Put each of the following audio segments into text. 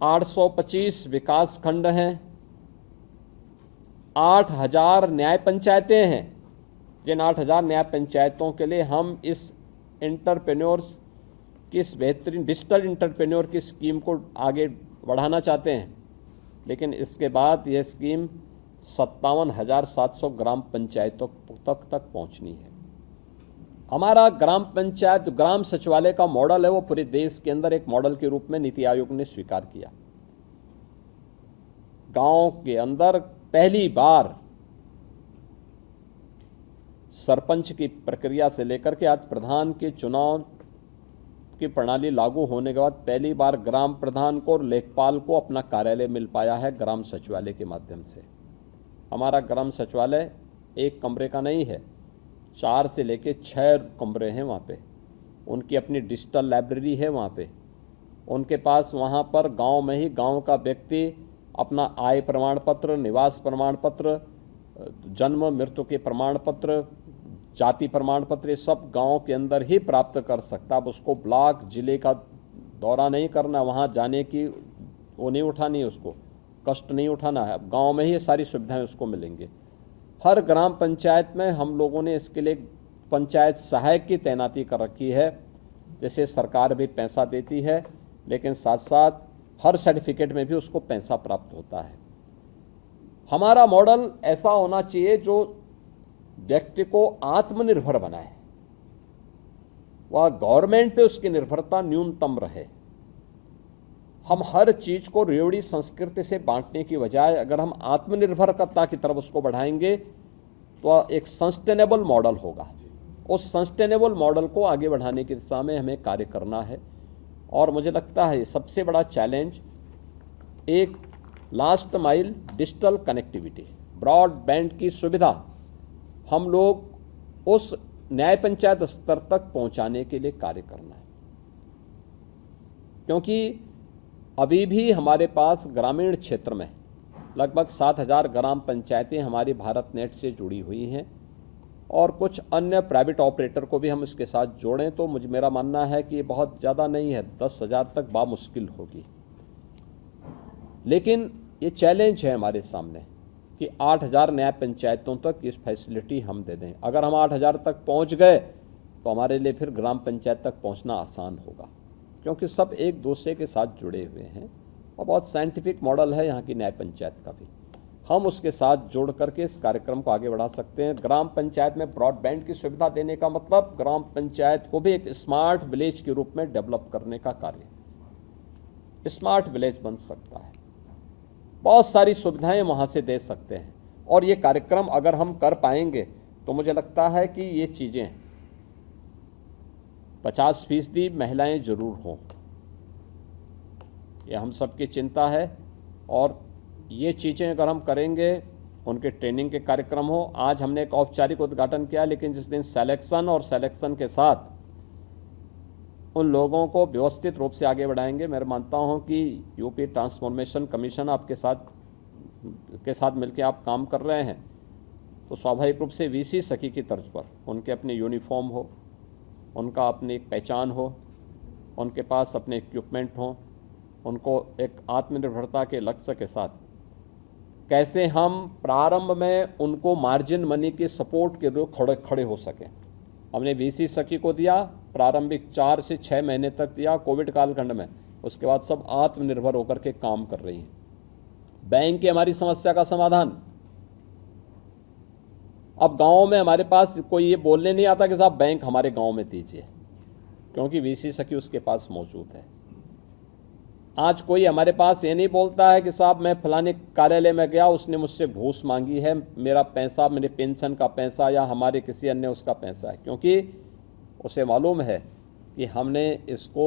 825 विकास खंड हैं, 8000 न्याय पंचायतें हैं, जिन 8000 न्याय पंचायतों के लिए हम इस एंटरप्रेन्योर्स की इस बेहतरीन डिजिटल इंटरप्रेन्योर की स्कीम को आगे बढ़ाना चाहते हैं। लेकिन इसके बाद यह स्कीम 57,700 ग्राम पंचायतों तक पहुंचनी है। हमारा ग्राम पंचायत ग्राम सचिवालय का मॉडल है, वो पूरे देश के अंदर एक मॉडल के रूप में नीति आयोग ने स्वीकार किया। गांव के अंदर पहली बार सरपंच की प्रक्रिया से लेकर के आज प्रधान के चुनाव की प्रणाली लागू होने के बाद पहली बार ग्राम प्रधान को और लेखपाल को अपना कार्यालय मिल पाया है ग्राम सचिवालय के माध्यम से। हमारा ग्राम सचिवालय एक कमरे का नहीं है, 4 से लेकर 6 कमरे हैं वहाँ पे। उनकी अपनी डिजिटल लाइब्रेरी है वहाँ पे। उनके पास वहाँ पर गांव में ही गांव का व्यक्ति अपना आय प्रमाण पत्र, निवास प्रमाण पत्र, जन्म मृत्यु के प्रमाण पत्र, जाति प्रमाण पत्र, ये सब गांव के अंदर ही प्राप्त कर सकता। अब उसको ब्लॉक जिले का दौरा नहीं करना, वहाँ जाने की वो नहीं उठानी, उसको कष्ट नहीं उठाना है। अब गांव में ही ये सारी सुविधाएं उसको मिलेंगी। हर ग्राम पंचायत में हम लोगों ने इसके लिए पंचायत सहायक की तैनाती कर रखी है। जैसे सरकार भी पैसा देती है, लेकिन साथ साथ हर सर्टिफिकेट में भी उसको पैसा प्राप्त होता है। हमारा मॉडल ऐसा होना चाहिए जो व्यक्ति को आत्मनिर्भर बनाए, वह गवर्नमेंट पे उसकी निर्भरता न्यूनतम रहे। हम हर चीज को रेवड़ी संस्कृति से बांटने की बजाय अगर हम आत्मनिर्भरता की तरफ उसको बढ़ाएंगे तो एक सस्टेनेबल मॉडल होगा। उस सस्टेनेबल मॉडल को आगे बढ़ाने की दिशा में हमें कार्य करना है। और मुझे लगता है सबसे बड़ा चैलेंज एक last mile digital connectivity, broadband की सुविधा हम लोग उस न्याय पंचायत स्तर तक पहुंचाने के लिए कार्य करना है। क्योंकि अभी भी हमारे पास ग्रामीण क्षेत्र में लगभग 7,000 ग्राम पंचायतें हमारी भारत नेट से जुड़ी हुई हैं और कुछ अन्य प्राइवेट ऑपरेटर को भी हम इसके साथ जोड़ें तो मेरा मानना है कि ये बहुत ज़्यादा नहीं है, 10,000 तक बामुश्किल होगी। लेकिन ये चैलेंज है हमारे सामने कि 8,000 न्याय पंचायतों तक इस फैसिलिटी हम दे दें। अगर हम 8,000 तक पहुंच गए तो हमारे लिए फिर ग्राम पंचायत तक पहुंचना आसान होगा, क्योंकि सब एक दूसरे के साथ जुड़े हुए हैं और बहुत साइंटिफिक मॉडल है यहाँ की न्याय पंचायत का भी। हम उसके साथ जोड़ करके इस कार्यक्रम को आगे बढ़ा सकते हैं। ग्राम पंचायत में ब्रॉडबैंड की सुविधा देने का मतलब ग्राम पंचायत को भी एक स्मार्ट विलेज के रूप में डेवलप करने का कार्य, स्मार्ट विलेज बन सकता है। बहुत सारी सुविधाएं वहाँ से दे सकते हैं और ये कार्यक्रम अगर हम कर पाएंगे तो मुझे लगता है कि ये चीज़ें 50% महिलाएं जरूर हों, ये हम सबकी चिंता है। और ये चीज़ें अगर हम करेंगे, उनके ट्रेनिंग के कार्यक्रम हो। आज हमने एक औपचारिक उद्घाटन किया, लेकिन जिस दिन सिलेक्शन के साथ उन लोगों को व्यवस्थित रूप से आगे बढ़ाएंगे। मैं मानता हूं कि यूपी ट्रांसफॉर्मेशन कमीशन आपके साथ मिलकर आप काम कर रहे हैं, तो स्वाभाविक रूप से वीसी सखी की तर्ज पर उनके अपने यूनिफॉर्म हो, उनका अपनी एक पहचान हो, उनके पास अपने इक्विपमेंट हों, उनको एक आत्मनिर्भरता के लक्ष्य के साथ कैसे हम प्रारंभ में उनको मार्जिन मनी के सपोर्ट के लिए खड़े हो सकें। हमने वीसी सखी को दिया, प्रारंभिक 4 से 6 महीने तक दिया कोविड कालखंड में, उसके बाद सब आत्मनिर्भर होकर के काम कर रही हैं। बैंक की हमारी समस्या का समाधान, अब गाँव में हमारे पास कोई ये बोलने नहीं आता कि साहब बैंक हमारे गाँव में दीजिए, क्योंकि वीसी सखी उसके पास मौजूद है। आज कोई हमारे पास ये नहीं बोलता है कि साहब मैं फलाने कार्यालय में गया, उसने मुझसे घूस मांगी है, मेरा पैसा, मेरे पेंशन का पैसा या हमारे किसी अन्य उसका पैसा है, क्योंकि उसे मालूम है कि हमने इसको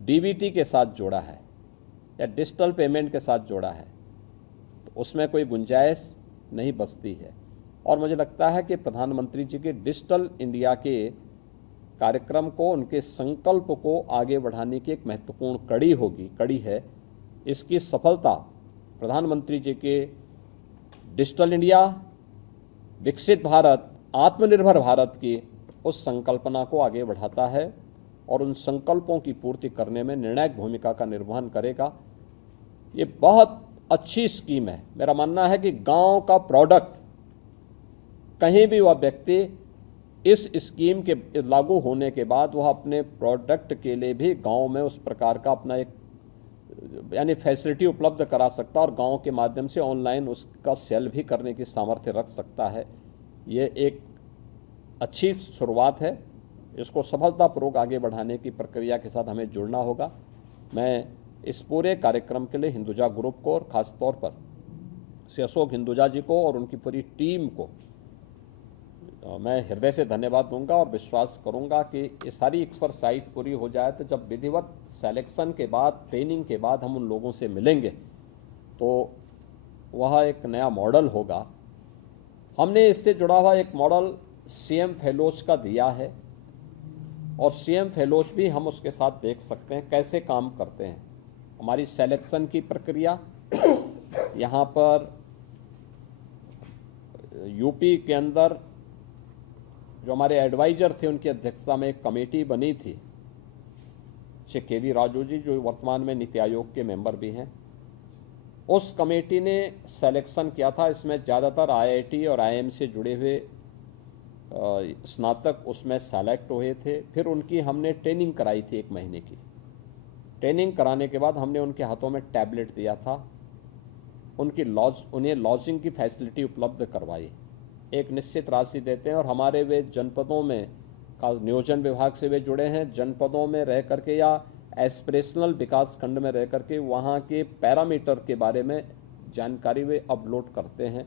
डीबीटी के साथ जोड़ा है या डिजिटल पेमेंट के साथ जोड़ा है, तो उसमें कोई गुंजाइश नहीं बचती है। और मुझे लगता है कि प्रधानमंत्री जी के डिजिटल इंडिया के कार्यक्रम को, उनके संकल्प को आगे बढ़ाने की एक महत्वपूर्ण कड़ी है। इसकी सफलता प्रधानमंत्री जी के डिजिटल इंडिया, विकसित भारत, आत्मनिर्भर भारत की उस संकल्पना को आगे बढ़ाता है और उन संकल्पों की पूर्ति करने में निर्णायक भूमिका का निर्वहन करेगा। ये बहुत अच्छी स्कीम है। मेरा मानना है कि गांव का प्रोडक्ट कहीं भी वह व्यक्ति इस स्कीम के लागू होने के बाद वह अपने प्रोडक्ट के लिए भी गांव में उस प्रकार का अपना एक यानी फैसिलिटी उपलब्ध करा सकता है और गांव के माध्यम से ऑनलाइन उसका सेल भी करने की सामर्थ्य रख सकता है। ये एक अच्छी शुरुआत है। इसको सफलतापूर्वक आगे बढ़ाने की प्रक्रिया के साथ हमें जुड़ना होगा। मैं इस पूरे कार्यक्रम के लिए हिंदुजा ग्रुप को और ख़ास तौर पर श्री अशोक हिंदुजा जी को और उनकी पूरी टीम को मैं हृदय से धन्यवाद दूंगा और विश्वास करूंगा कि ये सारी एक्सरसाइज पूरी हो जाए तो जब विधिवत सिलेक्शन के बाद, ट्रेनिंग के बाद हम उन लोगों से मिलेंगे तो वह एक नया मॉडल होगा। हमने इससे जुड़ा हुआ एक मॉडल सीएम फेलोज का दिया है और सीएम फेलोज भी हम उसके साथ देख सकते हैं कैसे काम करते हैं। हमारी सिलेक्शन की प्रक्रिया यहाँ पर यूपी के अंदर जो हमारे एडवाइजर थे उनकी अध्यक्षता में एक कमेटी बनी थी, श्री के.वी. राजू जी जो वर्तमान में नीति आयोग के मेंबर भी हैं। उस कमेटी ने सिलेक्शन किया था। इसमें ज़्यादातर आईआईटी और आईआईएम से जुड़े हुए स्नातक उसमें सेलेक्ट हुए थे। फिर उनकी हमने ट्रेनिंग कराई थी, 1 महीने की ट्रेनिंग कराने के बाद हमने उनके हाथों में टैबलेट दिया था, उन्हें लॉजिंग की फैसिलिटी उपलब्ध करवाई। एक निश्चित राशि देते हैं और हमारे वे जनपदों में नियोजन विभाग से वे जुड़े हैं, जनपदों में रह करके या एस्पिरेशनल विकास खंड में रह करके वहाँ के पैरामीटर के बारे में जानकारी वे अपलोड करते हैं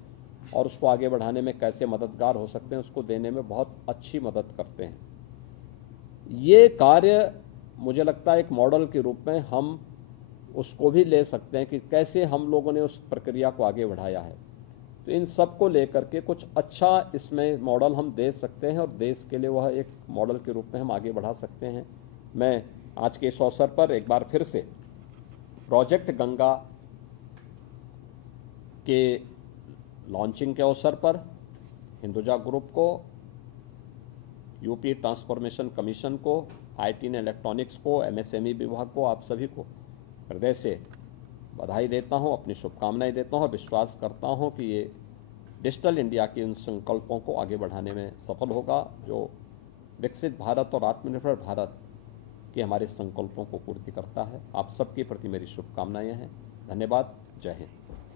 और उसको आगे बढ़ाने में कैसे मददगार हो सकते हैं उसको देने में बहुत अच्छी मदद करते हैं। ये कार्य मुझे लगता है एक मॉडल के रूप में हम उसको भी ले सकते हैं कि कैसे हम लोगों ने उस प्रक्रिया को आगे बढ़ाया है। तो इन सब को लेकर के कुछ अच्छा इसमें मॉडल हम दे सकते हैं और देश के लिए वह एक मॉडल के रूप में हम आगे बढ़ा सकते हैं। मैं आज के इस अवसर पर एक बार फिर से प्रोजेक्ट गंगा के लॉन्चिंग के अवसर पर हिंदुजा ग्रुप को, यूपी ट्रांसफॉर्मेशन कमीशन को, आईटी एंड इलेक्ट्रॉनिक्स को, एमएसएमई विभाग को, आप सभी को हृदय से बधाई देता हूं, अपनी शुभकामनाएं देता हूं और विश्वास करता हूं कि ये डिजिटल इंडिया के उन संकल्पों को आगे बढ़ाने में सफल होगा जो विकसित भारत और आत्मनिर्भर भारत के हमारे संकल्पों को पूर्ति करता है। आप सबके प्रति मेरी शुभकामनाएं हैं। धन्यवाद। जय हिंद।